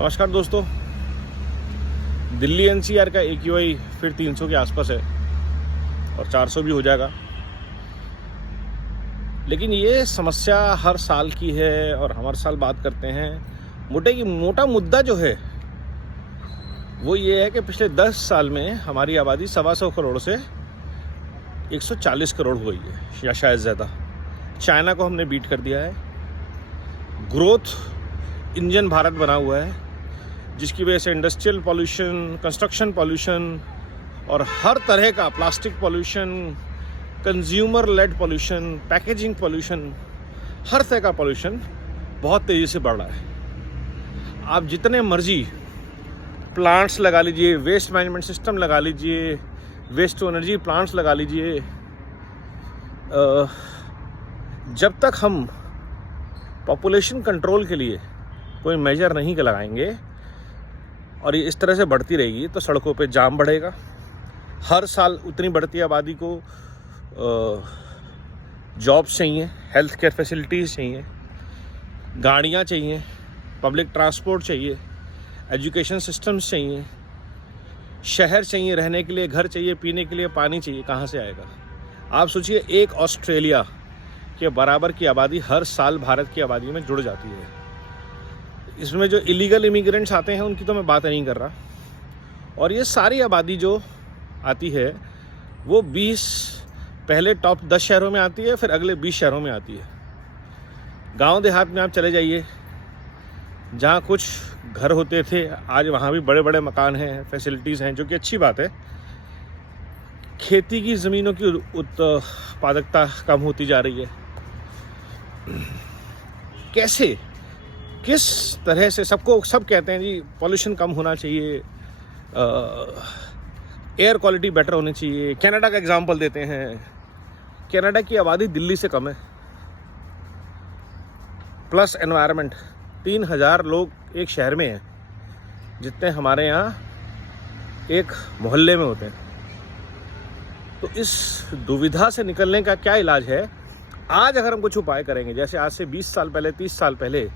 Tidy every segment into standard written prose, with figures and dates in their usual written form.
नमस्कार दोस्तों। दिल्ली एनसीआर का AQI फिर 300 के आसपास है और 400 भी हो जाएगा। लेकिन ये समस्या हर साल की है और हम हर साल बात करते हैं। मोटा मुद्दा जो है वो ये है कि पिछले 10 साल में हमारी आबादी 125 करोड़ से 140 करोड़ हो गई है या शायद ज़्यादा। चाइना को हमने बीट कर दिया है। ग्रोथ इंजन भारत बना हुआ है, जिसकी वजह से इंडस्ट्रियल पॉल्यूशन, कंस्ट्रक्शन पॉल्यूशन और हर तरह का plastic pollution, consumer led pollution, packaging pollution, हर तरह का पॉल्यूशन बहुत तेज़ी से बढ़ रहा है। आप जितने मर्जी प्लांट्स लगा लीजिए, वेस्ट मैनेजमेंट सिस्टम लगा लीजिए, वेस्ट टू एनर्जी प्लांट्स लगा लीजिए, जब तक हम पॉपुलेशन कंट्रोल के लिए कोई मेजर नहीं लगाएंगे और ये इस तरह से बढ़ती रहेगी तो सड़कों पे जाम बढ़ेगा। हर साल उतनी बढ़ती आबादी को जॉब्स चाहिए, हेल्थ केयर फैसिलिटीज़ चाहिए, गाड़ियाँ चाहिए, पब्लिक ट्रांसपोर्ट चाहिए, एजुकेशन सिस्टम्स चाहिए, शहर चाहिए रहने के लिए, घर चाहिए, पीने के लिए पानी चाहिए। कहाँ से आएगा? आप सोचिए, एक ऑस्ट्रेलिया के बराबर की आबादी हर साल भारत की आबादी में जुड़ जाती है। इसमें जो इलीगल इमिग्रेंट्स आते हैं उनकी तो मैं बात नहीं कर रहा। और ये सारी आबादी जो आती है वो 20 पहले टॉप 10 शहरों में आती है, फिर अगले 20 शहरों में आती है। गांव देहात में आप चले जाइए, जहाँ कुछ घर होते थे आज वहाँ भी बड़े बड़े मकान हैं, फैसिलिटीज़ हैं, जो कि अच्छी बात है। खेती की ज़मीनों की उत्पादकता कम होती जा रही है। कैसे, किस तरह से सब कहते हैं जी पॉल्यूशन कम होना चाहिए, एयर क्वालिटी बेटर होनी चाहिए। कनाडा का एग्जांपल देते हैं। कनाडा की आबादी दिल्ली से कम है, प्लस एनवायरनमेंट। 3000 लोग एक शहर में हैं, जितने हमारे यहाँ एक मोहल्ले में होते हैं। तो इस दुविधा से निकलने का क्या इलाज है? आज अगर हम कुछ उपाय करेंगे, जैसे आज से 20 साल पहले, 30 साल पहले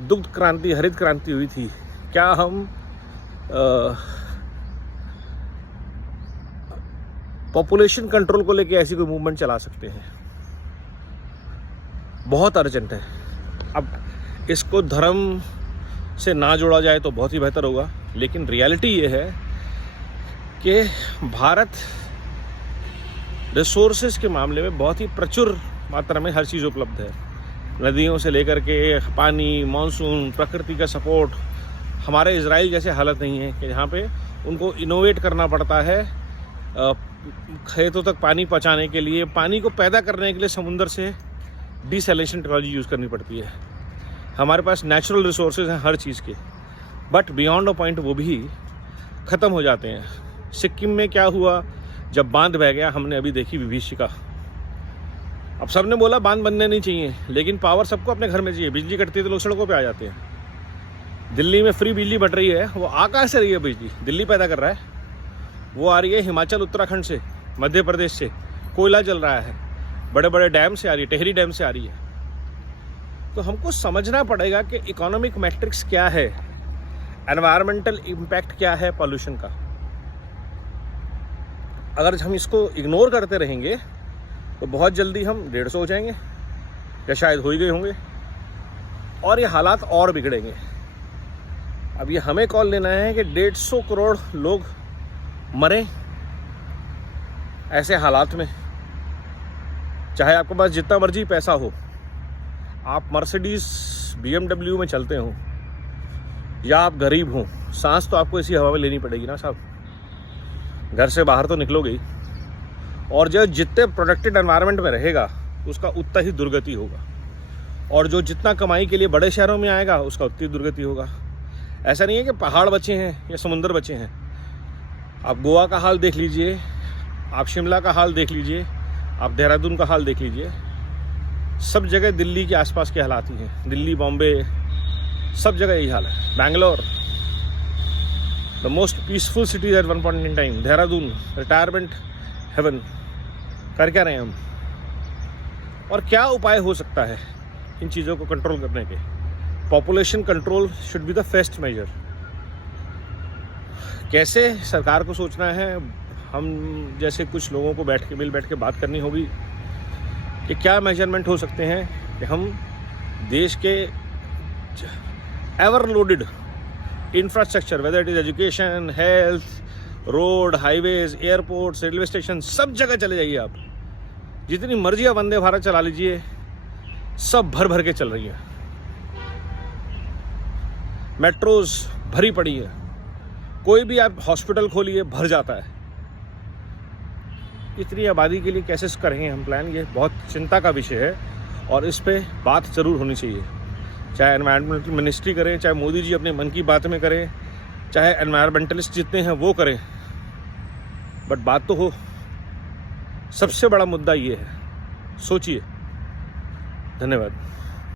दुग्ध क्रांति, हरित क्रांति हुई थी, क्या हम पॉपुलेशन कंट्रोल को लेके ऐसी कोई मूवमेंट चला सकते हैं? बहुत अर्जेंट है। अब इसको धर्म से ना जोड़ा जाए तो बहुत ही बेहतर होगा। लेकिन रियलिटी ये है कि भारत रिसोर्सेज के मामले में बहुत ही प्रचुर मात्रा में हर चीज़ उपलब्ध है। नदियों से लेकर के पानी, मानसून, प्रकृति का सपोर्ट। हमारे इजराइल जैसे हालत नहीं है कि जहाँ पे उनको इनोवेट करना पड़ता है खेतों तक पानी पहुँचाने के लिए, पानी को पैदा करने के लिए समुंदर से डिसैलिनेशन टेक्नोलॉजी यूज़ करनी पड़ती है। हमारे पास नेचुरल रिसोर्सेज हैं हर चीज़ के, बट बियॉन्ड अ पॉइंट वो भी ख़त्म हो जाते हैं। सिक्किम में क्या हुआ जब बांध बह गया, हमने अभी देखी विभीषिका। अब सबने बोला बांध बनने नहीं चाहिए, लेकिन पावर सबको अपने घर में चाहिए। बिजली कटती है तो लोग सड़कों पे आ जाते हैं। दिल्ली में फ्री बिजली बट रही है, वो आ कहाँ से रही है? बिजली दिल्ली पैदा कर रहा है। वो आ रही है हिमाचल, उत्तराखंड से, मध्य प्रदेश से। कोयला जल रहा है, बड़े बड़े डैम से आ रही है, टेहरी डैम से आ रही है। तो हमको समझना पड़ेगा कि इकोनॉमिक मैट्रिक्स क्या है, एनवायरमेंटल इम्पैक्ट क्या है पॉल्यूशन का। अगर हम इसको इग्नोर करते रहेंगे तो बहुत जल्दी हम 150 हो जाएंगे, या शायद हो ही गए होंगे, और ये हालात और बिगड़ेंगे। अब ये हमें कॉल लेना है कि 150 करोड़ लोग मरें ऐसे हालात में। चाहे आपके पास जितना मर्जी पैसा हो, आप मर्सिडीज BMW में चलते हो, या आप गरीब हो, सांस तो आपको इसी हवा में लेनी पड़ेगी ना साहब। घर से बाहर तो निकलोगे ही। और जो जितने प्रोटेक्टेड एनवायरनमेंट में रहेगा उसका उतना ही दुर्गति होगा, और जो जितना कमाई के लिए बड़े शहरों में आएगा उसका उतनी दुर्गति होगा। ऐसा नहीं है कि पहाड़ बचे हैं या समुंदर बचे हैं। आप गोवा का हाल देख लीजिए, आप शिमला का हाल देख लीजिए, आप देहरादून का हाल देख लीजिए। सब जगह दिल्ली के आसपास के हालात ही हैं। दिल्ली, बॉम्बे, सब जगह यही हाल है। Bangalore, the most peaceful cities at one point in time. Dehradun, retirement haven. कर क्या रहे हैं हम? और क्या उपाय हो सकता है इन चीज़ों को कंट्रोल करने के? Population control should be the first measure. कैसे सरकार को सोचना है, हम जैसे कुछ लोगों को बैठ के बात करनी होगी कि क्या मेजरमेंट हो सकते हैं कि हम देश के ever loaded infrastructure, whether it is education, health, road, highways, airports, railway station, सब जगह चले जाइए आप, जितनी मर्जी आप वंदे भारत चला लीजिए, सब भर भर के चल रही है। मेट्रोज भरी पड़ी है, कोई भी आप हॉस्पिटल खोलिए भर जाता है। इतनी आबादी के लिए कैसे करेंगे हम प्लान, ये बहुत चिंता का विषय है और इस पे बात ज़रूर होनी चाहिए। चाहे एनवायरमेंटल मिनिस्ट्री करें, चाहे मोदी जी अपने मन की बात में करें, चाहे एनवायरमेंटलिस्ट जितने हैं वो करें, बट बात तो हो। सबसे बड़ा मुद्दा ये है, सोचिए। धन्यवाद।